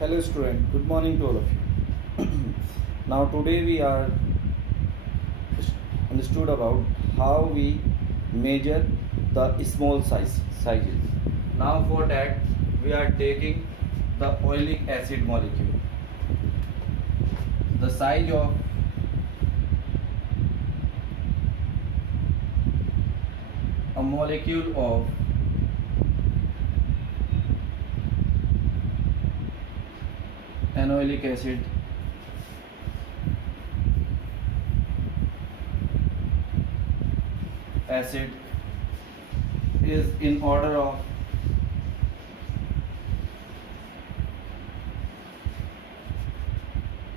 Hello student, good morning to all of you. Now today we are understood about how we measure the small sizes. Now for that we are taking the oleic acid molecule. The size of a molecule of anoleic acid is in order of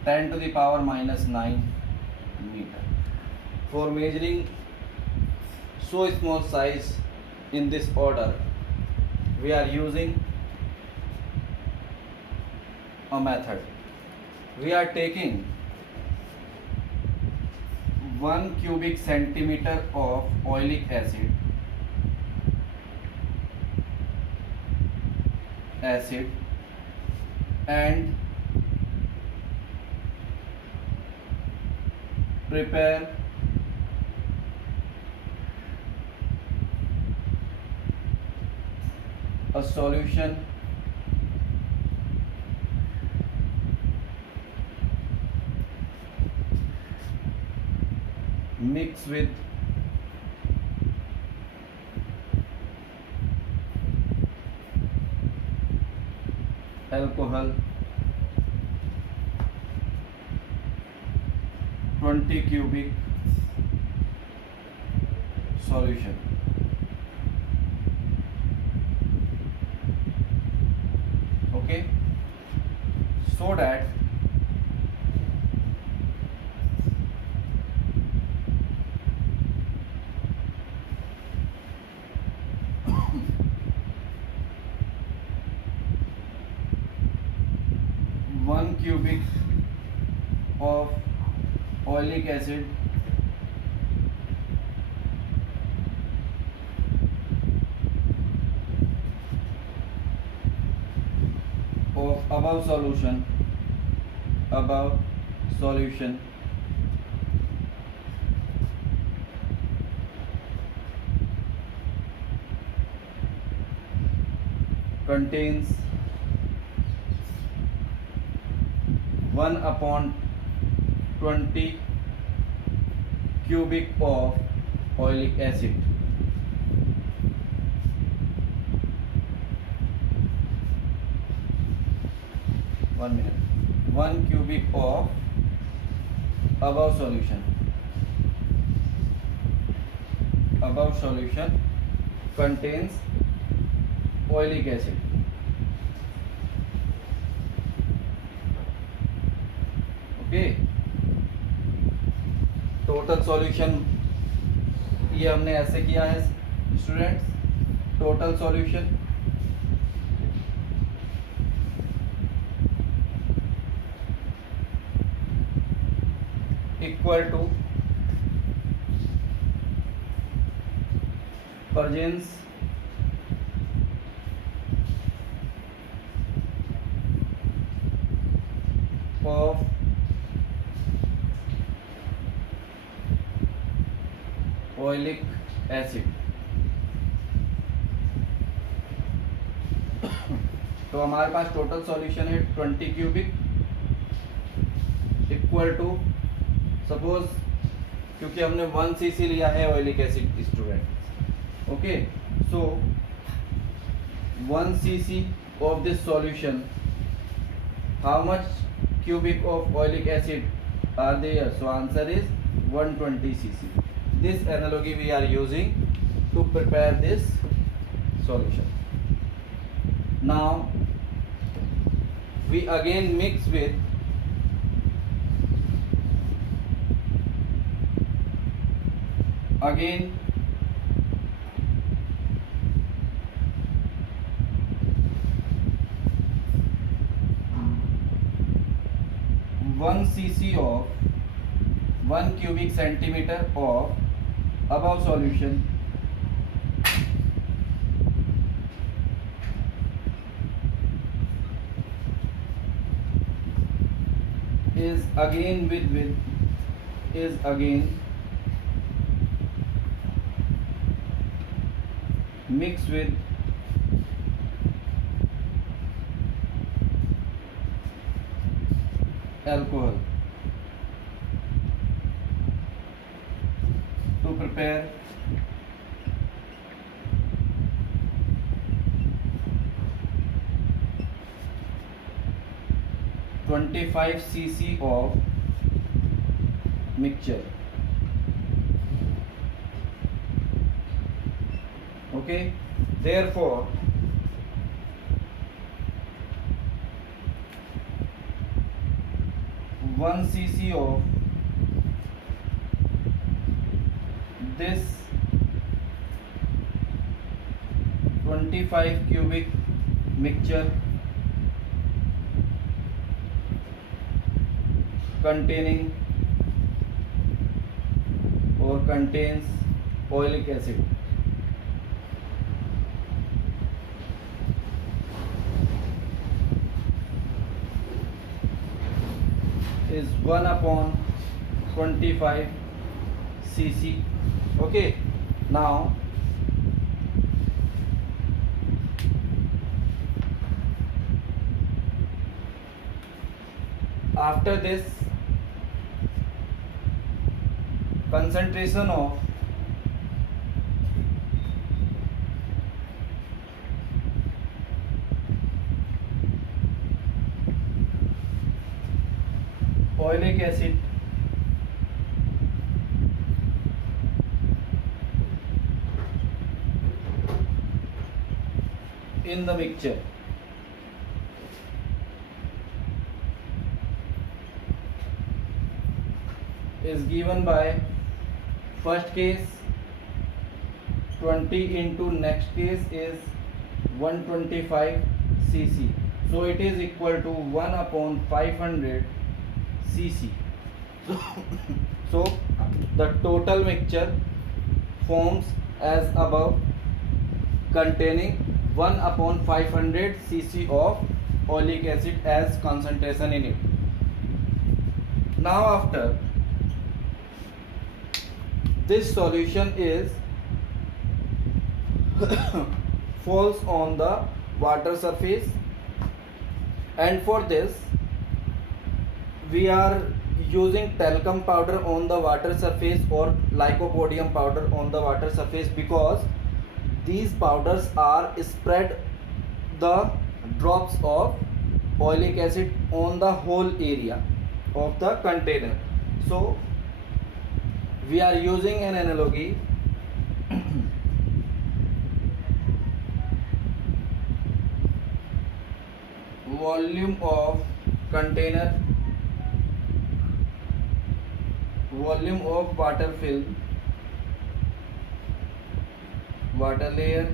10 to the power minus 9 meter. For measuring so small size in this order, we are using a method. We are taking 1 cubic centimeter of oleic acid and prepare a solution mix with alcohol 20 cubic solution. Okay, so that one cubic of oleic acid of above solution contains 1 upon 20 cubic of oleic acid. One minute. 1 cubic of above solution contains oleic acid. Okay, total solution ये हमने ऐसे किया है students. Total solution equal to presence of oleic acid. तो हमारे पास total solution है 20 cubic equal to, suppose क्योंकि हमने 1 cc लिया है oleic acid student. Okay, so 1 cc of this solution, how much cubic of oleic acid are there? So answer is 120 cc. This analogy we are using to prepare this solution. Now we again mix with again 1 cc of 1 cubic centimeter of above solution is again is again mixed with alcohol to prepare 25 cc of mixture. Okay, therefore 1 cc of this 25 cubic mixture containing or contains oleic acid is 1 upon 25 cc. Okay, now after this concentration of oleic acid in the mixture is given by first case 20 into next case is 125 cc, so it is equal to 1 upon 500 cc. So the total mixture forms as above, containing 1 upon 500 cc of oleic acid as concentration in it. Now after this solution is falls on the water surface, and for this we are using talcum powder on the water surface or lycopodium powder on the water surface, because these powders are spread the drops of oleic acid on the whole area of the container. So we are using an analogy volume of container, volume of water film, water layer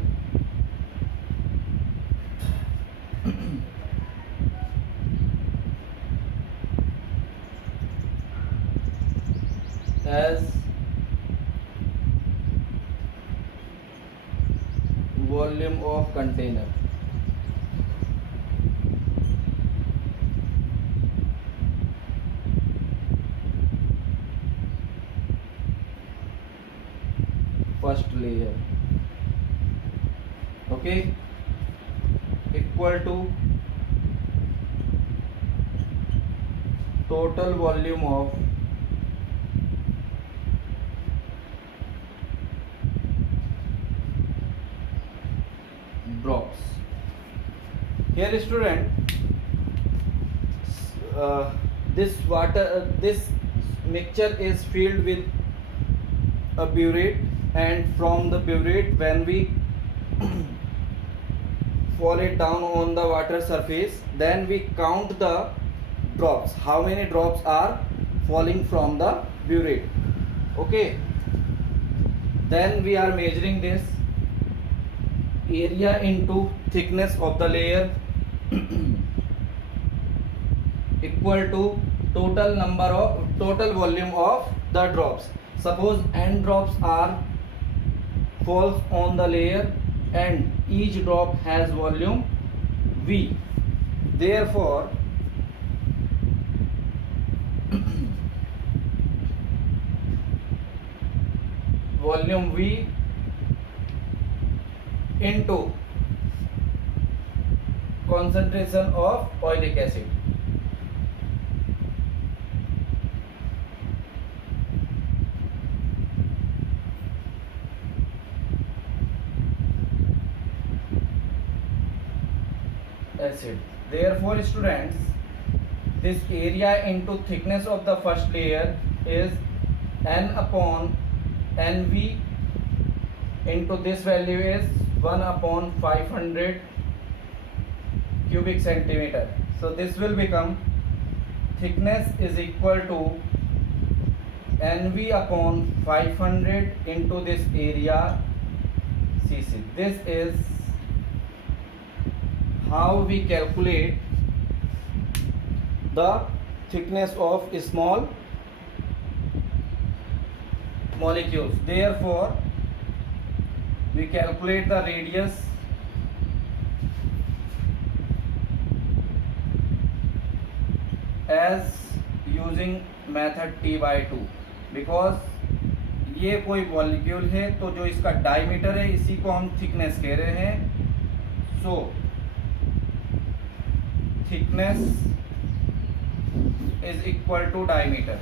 as volume of container. First layer, okay, equal to total volume of drops. Here student, this mixture is filled with a burette, and from the burette when we fall it down on the water surface, then we count the drops, how many drops are falling from the burette. Okay, then we are measuring this area into thickness of the layer equal to total volume of the drops. Suppose n drops are falls on the layer and each drop has volume V. Therefore volume V into concentration of oilic acid. Therefore, students, this area into thickness of the first layer is N upon Nv into this value is 1 upon 500 cubic centimeter. So this will become thickness is equal to Nv upon 500 into this area Cc. This is how we calculate the thickness of small molecules. Therefore, we calculate the radius as using method T/2 because ये कोई molecule है तो जो इसका diameter है इसी को हम थिकनेस कह रहे हैं. सो thickness is equal to diameter.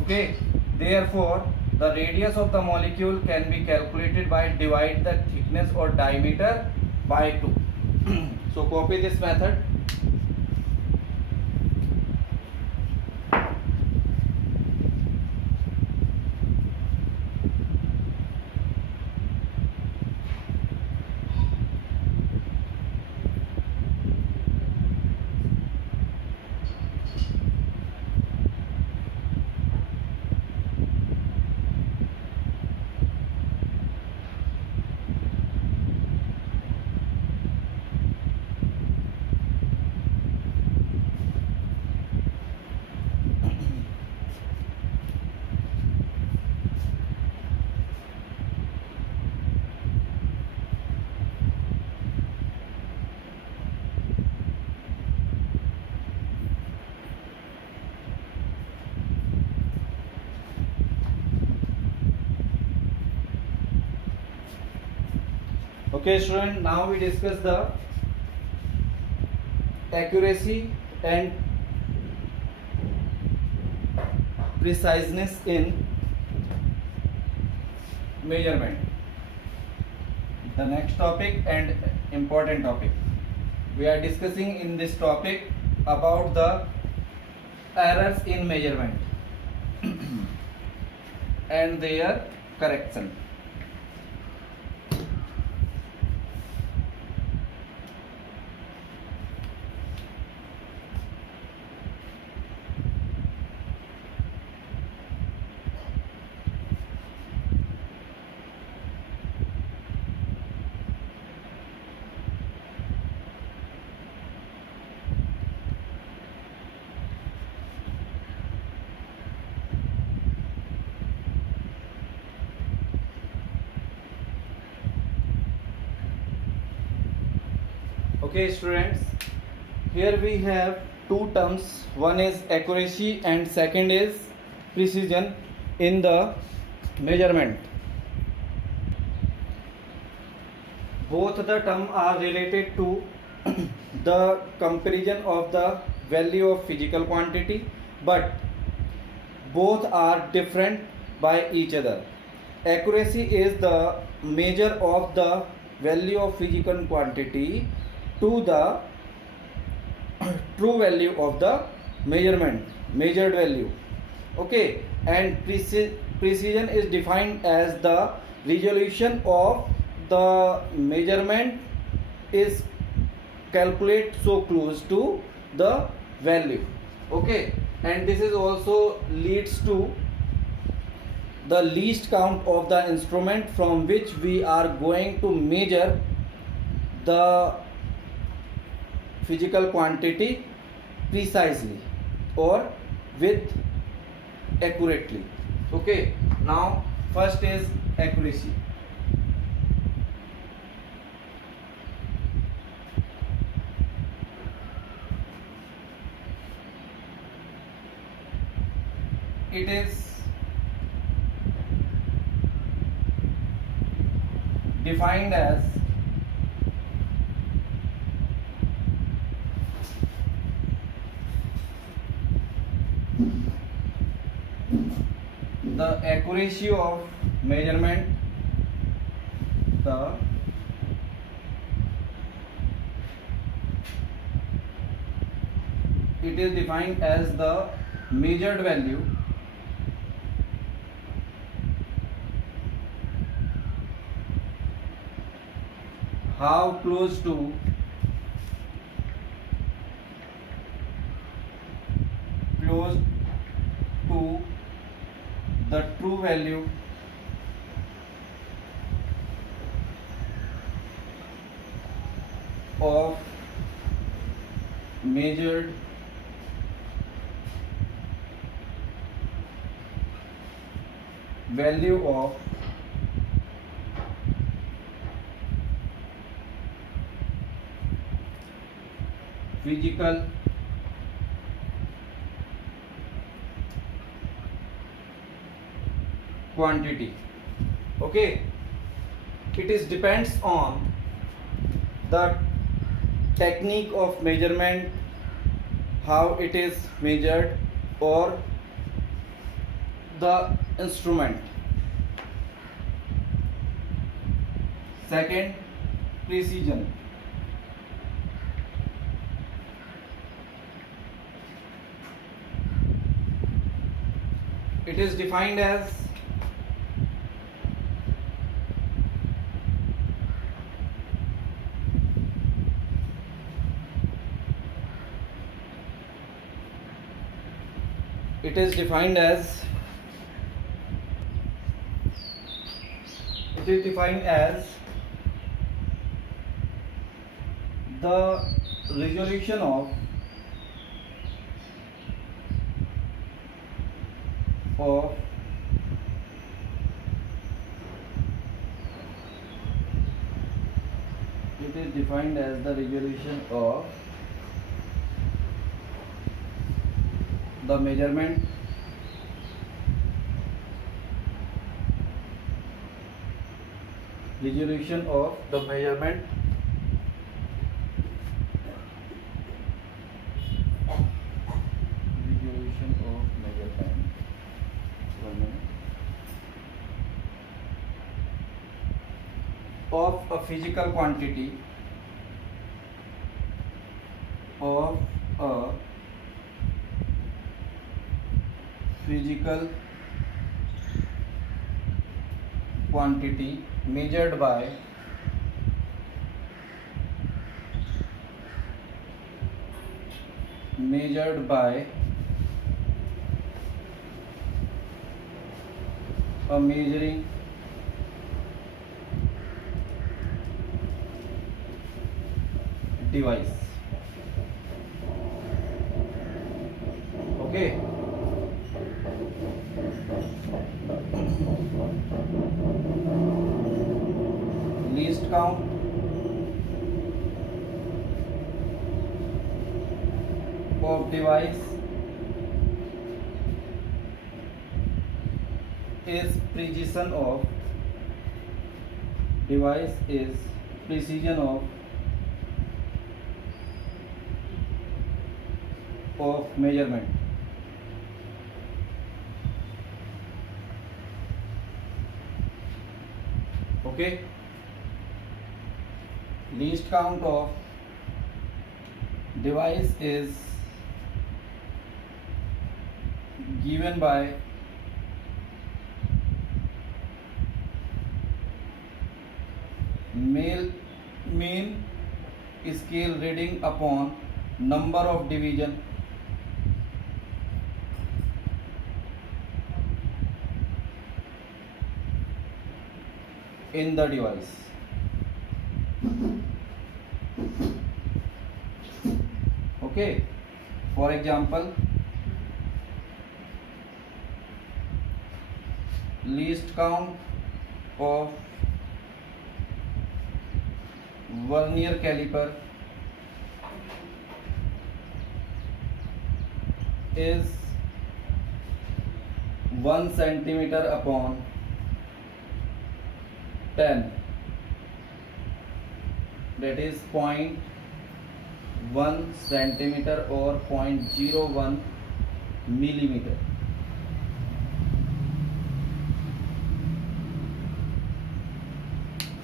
Okay, therefore the radius of the molecule can be calculated by divide the thickness or diameter by 2. So copy this method. Okay, student, now we discuss the accuracy and preciseness in measurement. The next topic and important topic. We are discussing in this topic about the errors in measurement and their correction. Okay, students, here we have two terms. One is accuracy and second is precision in the measurement. Both the terms are related to the comparison of the value of physical quantity, but both are different by each other. Accuracy is the measure of the value of physical quantity to the true value of the measured value. Okay, and precision is defined as the resolution of the measurement is calculate so close to the value. Okay, and this is also leads to the least count of the instrument from which we are going to measure the physical quantity precisely or with accurately. Okay, now first is accuracy. It is defined as the accuracy of measurement, the it is defined as the measured value how close to the true value of measured value of physical quantity. Okay, it is depends on the technique of measurement, how it is measured, or the instrument. Second, precision. It is defined as it is defined as the resolution of it is defined as the resolution of the measurement resolution of the measurement resolution of measurement 1 minute of a physical quantity of a physical quantity measured by a measuring device. Okay, least count of device is precision of measurement. Okay, least count of device is given by mean scale reading upon number of division in the device. Okay, for example, least count of vernier caliper is 1 centimeter upon 10 that is 0.1 centimeter or 0.01 millimeter.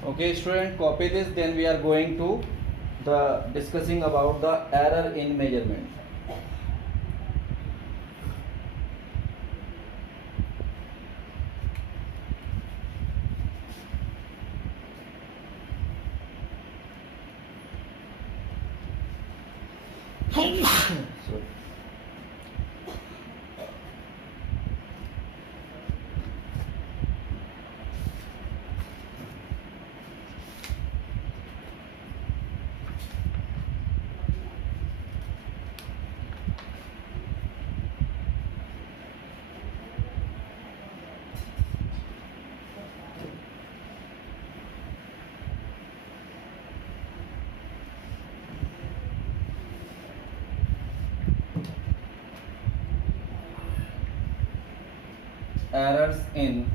Okay student, copy this. Then we are going to the discussing about the error in measurement. Sorry. Errors in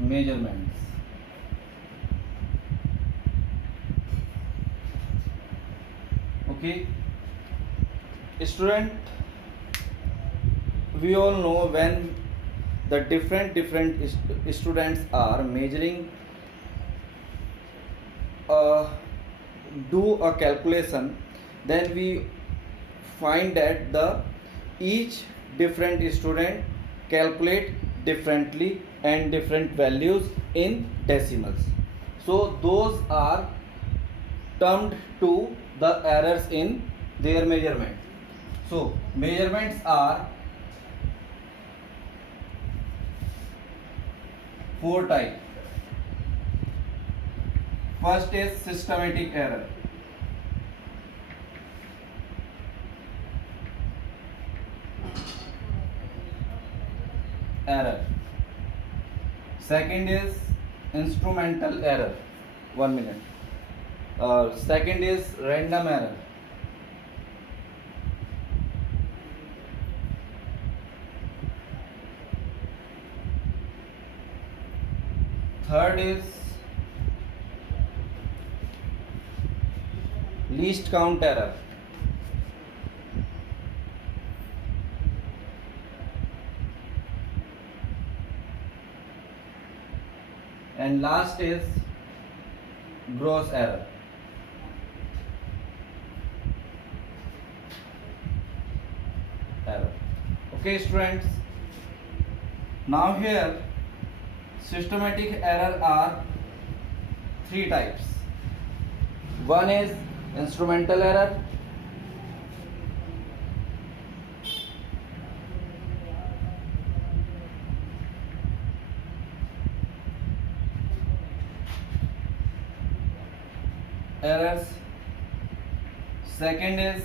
measurements. Okay student, we all know when the different students are measuring do a calculation, then we find that the each different student calculate differently and different values in decimals. So those are termed to the errors in their measurement. So measurements are four types. First is systematic error. Second is instrumental error. 1 minute. Second is random error. Third is least count error. And last is gross error. Okay students, now here systematic error are three types. One is instrumental error, errors. Second is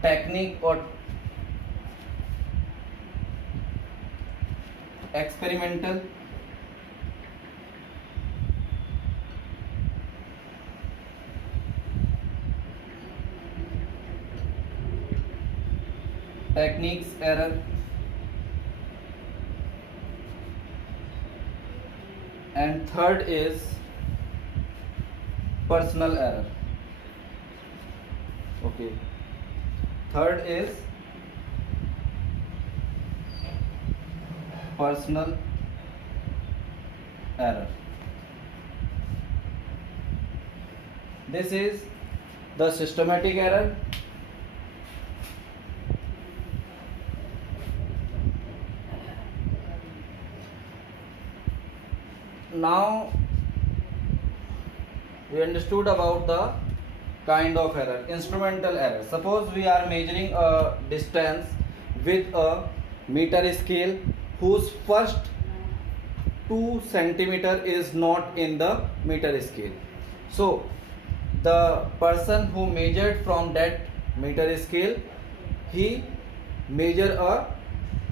technique or experimental. Techniques error. And third is personal error. Okay. Third is personal error. This is the systematic error. Now we understood about the kind of error. Instrumental error. Suppose we are measuring a distance with a meter scale whose first 2 centimeter is not in the meter scale. So the person who measured from that meter scale, he measure a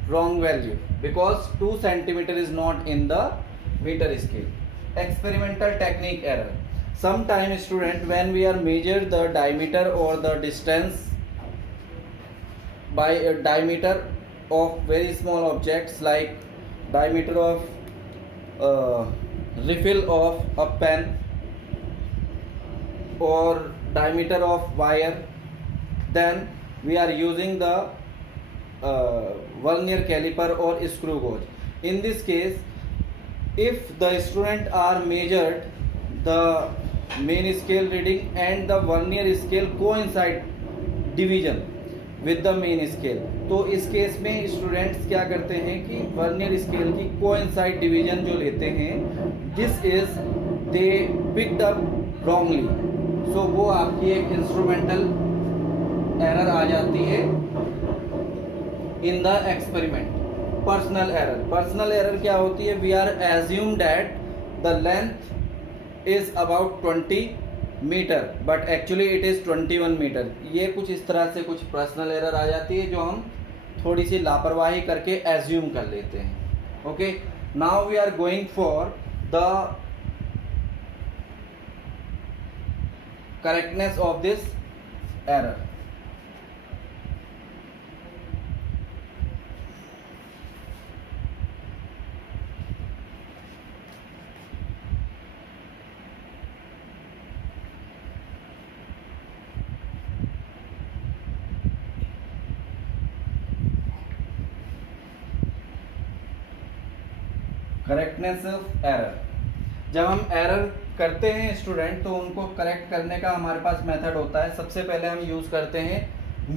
wrong value because 2 centimeter is not in the meter scale. Experimental technique error. Sometimes student, when we are measure the diameter or the distance by a diameter of very small objects like diameter of refill of a pen or diameter of wire, then we are using the vernier caliper or screw gauge. In this case, if the student are measured the main scale reading and the vernier scale coincide division with the main scale, तो इस case में students क्या करते हैं कि vernier scale की coincide division जो लेते हैं, this is they picked up wrongly, so वो आपकी एक इंस्ट्रूमेंटल एरर आ जाती है in the experiment. Personal error क्या होती है? We are assume that the length is about 20 metre but actually it is 21 metre. ये कुछ इस तरह से कुछ पर्सनल एरर आ जाती है जो हम थोड़ी सी लापरवाही करके एज्यूम कर लेते हैं. Okay, now we are going for the correctness of this error. Correctness of error. जब हम एरर करते हैं स्टूडेंट तो उनको करेक्ट करने का हमारे पास मेथड होता है. सबसे पहले हम यूज करते हैं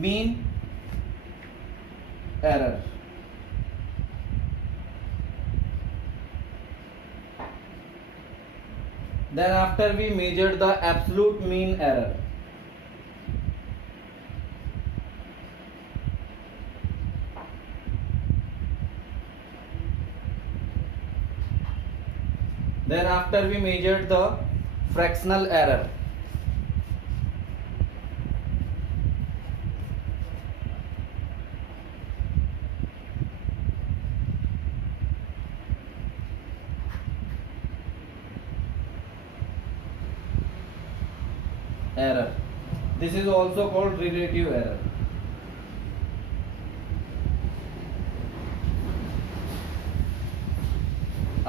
mean error. Then after we measure the absolute mean error. Then after we measured the fractional error. Error. This is also called relative error.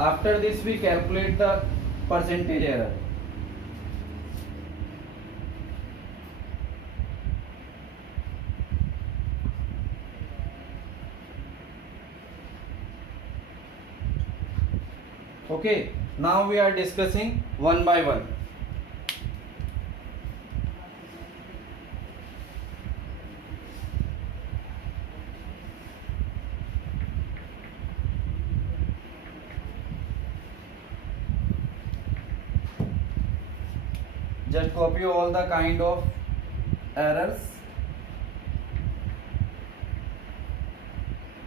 After this we calculate the percentage error. Okay, now we are discussing one by one. Just copy all the kind of errors.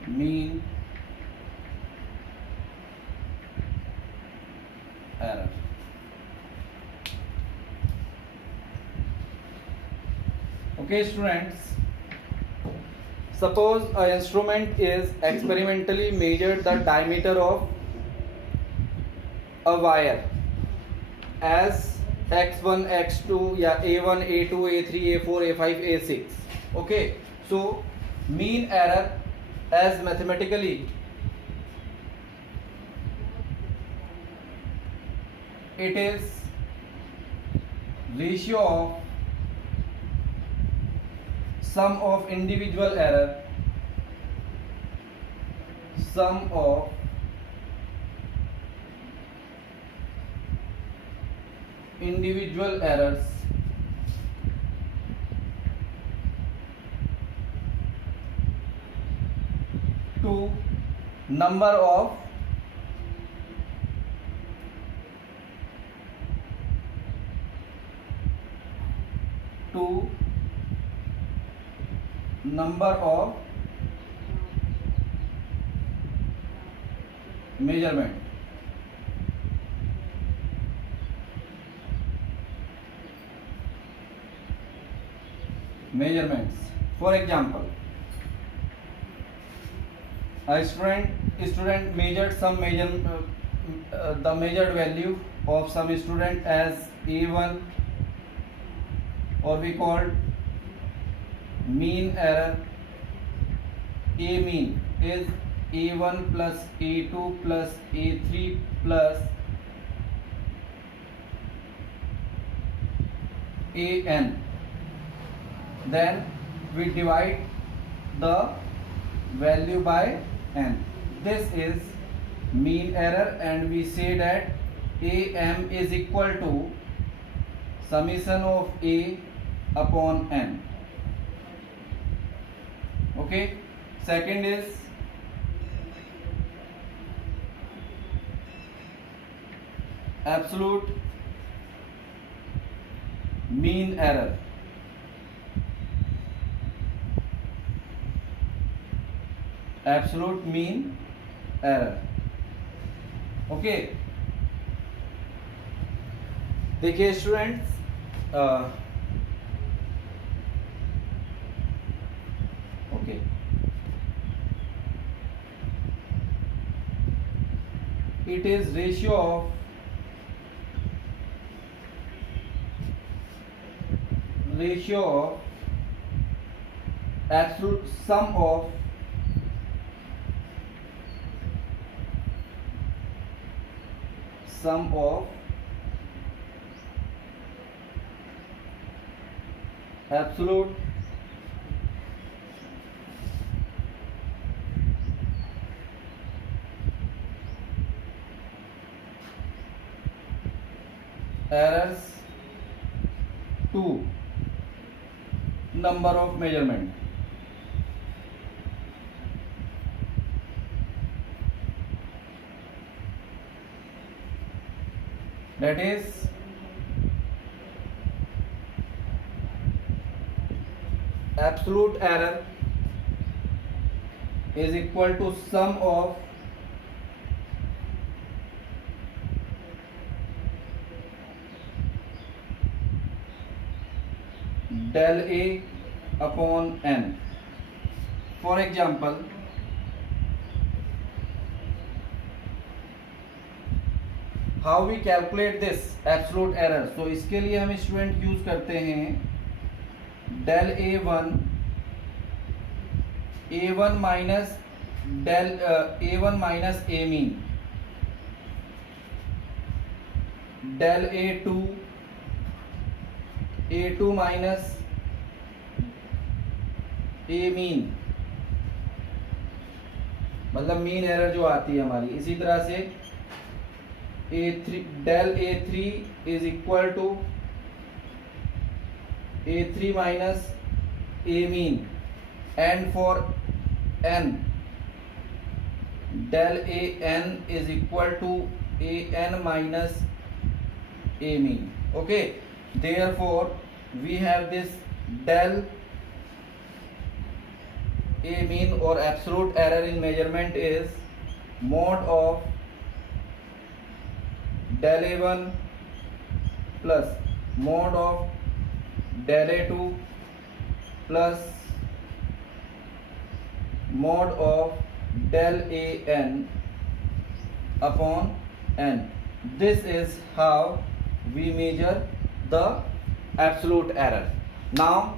Mean error. Okay students, suppose an instrument is experimentally measured the diameter of a wire as x1 x2 या a1 a2 a3 a4 a5 a6. okay, so mean error as mathematically it is ratio of sum of individual error, sum of individual errors to number of measurement. Measurements. For example, a student measured some the measured value of some student as a1, or we called mean error. A mean is a1 plus a2 plus a3 plus an, then we divide the value by n. This is mean error, and we say that am is equal to summation of a upon n. Okay, second is absolute mean error. Absolute mean error. Okay, देखिए students, okay, it is ratio of absolute sum of absolute errors to number of measurement. That is absolute error is equal to sum of del A upon n. For example, how we calculate this absolute error? So इसके लिए हम student use करते हैं del A1 minus del A1 minus A mean, del A2 minus A mean, मतलब mean error जो आती है हमारी. इसी तरह से A3 del A3 is equal to A3 minus A mean, and for n del an is equal to an minus A mean. Okay, therefore we have this del A mean or absolute error in measurement is mod of del A1 plus mod of del A2 plus mod of del an upon n. This is how we measure the absolute error. Now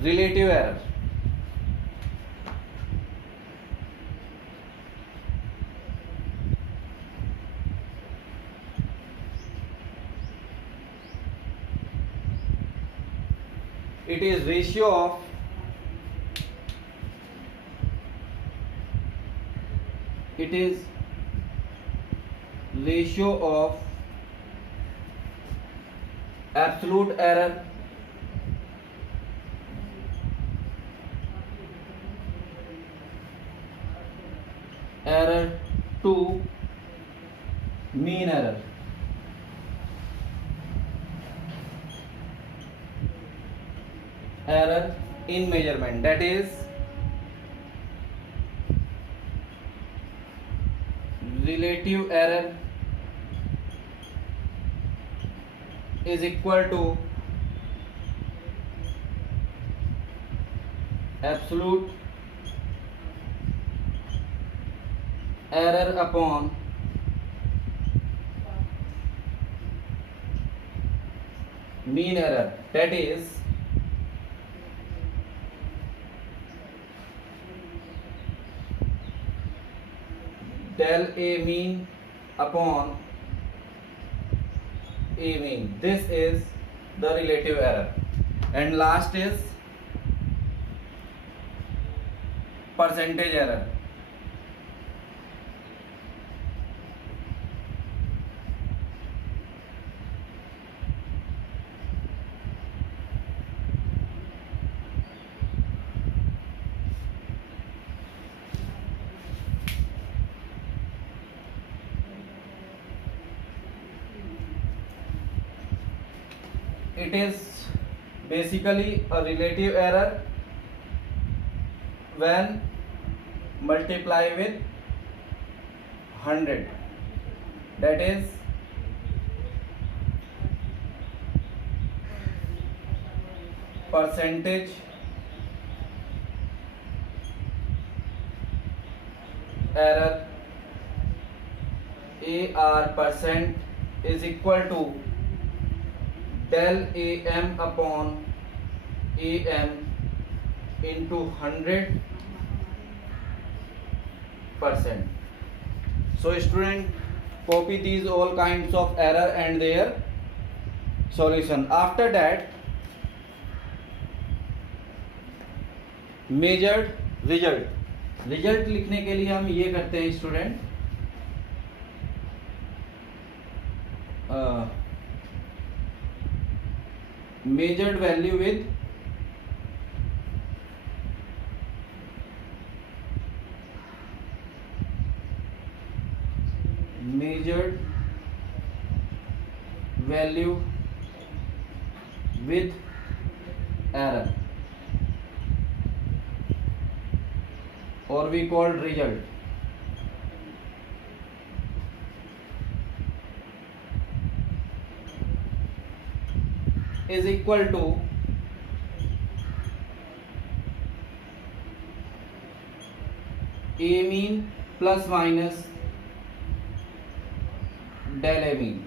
relative error. It is ratio of absolute error to mean error. Error in measurement, that is relative error is equal to absolute error upon mean error, that is del A mean upon A mean. This is the relative error. And last is percentage error. It is basically a relative error when multiply with 100, that is percentage error AR percent is equal to del AM upon AM into 100%. So student, copy these all kinds of error and their solution. After that, measured result लिखने के लिए हम ये करते हैं student, measured value with measured value with error, or we call result, is equal to A mean plus minus del A mean.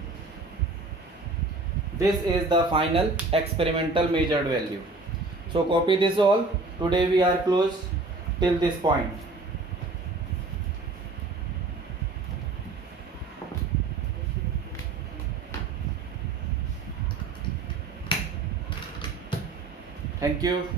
This is the final experimental measured value. So copy this all. Today we are close till this point. Thank you.